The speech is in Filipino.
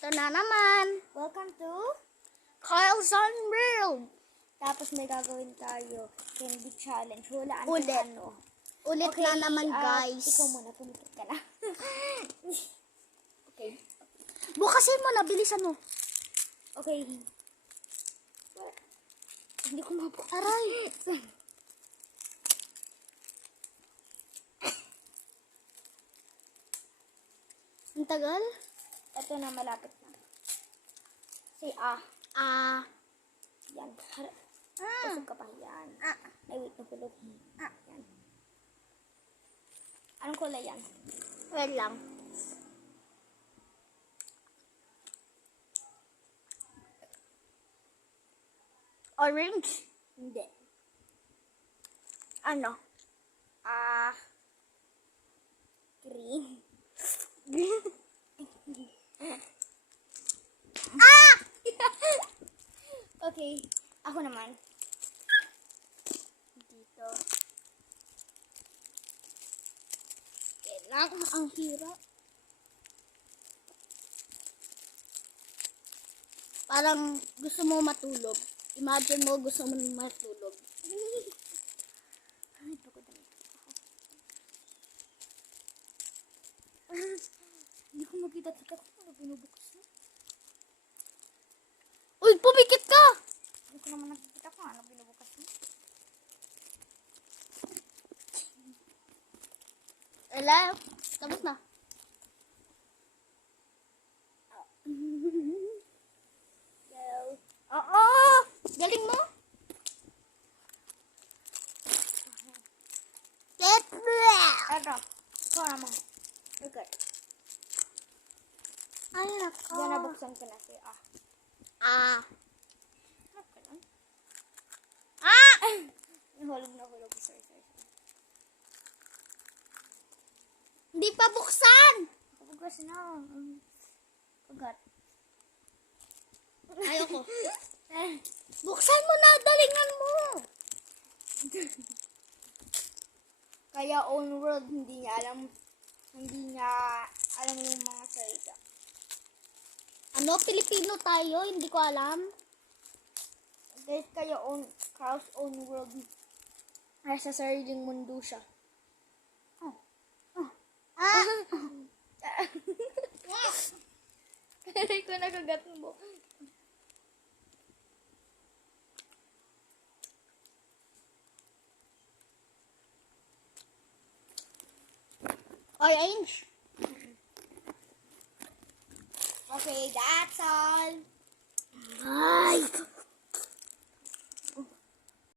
Ito na naman. Welcome to Kyle's Unreal. Tapos may gagawin tayo. Candy challenge. Hulaan Ulit. kung ano. Ulit na naman, guys. Ikaw muna. Pumipit ka na. Okay. Bukasin mo na. Bilisan mo. Okay. Hindi ko mabukas. Aray. Ang tagal? Ito na, malapit na. Say ah. Yan. Usog ka pa. Yan. Ay, wait. Napulot. Yan. Anong kulay yan? Wait lang. Orange? Hindi. Ano? Green. Okay. Ako naman. Dito. Yan lang. Ang hirap. Parang gusto mo matulog. Imagine mo gusto mo matulog. Ay, pagod na. Hindi ko makita sa kako kung binubukas na. Uy, pumikit ka! Hindi ko naman nakikita kung ano binubukas na. Hello? Tapos na. Oo! Galing mo? Get Ito. Ikaw naman. Okay. Ay, nako. Diyan nabuksan ko na siya. Harap ka lang. Nahulog na hulog. Sorry. Hindi pa buksan! Kabugas na. Kagat. Ayoko. Buksan mo na, dalingan mo! Kaya own world, hindi niya alam yung mga salita. Ano? Pilipino tayo? Hindi ko alam. Guys, kaya Carl's own world. Ay, sa sariling mundo siya. Kaya ko nakagat mo. Ay, Ange. Okay, that's all.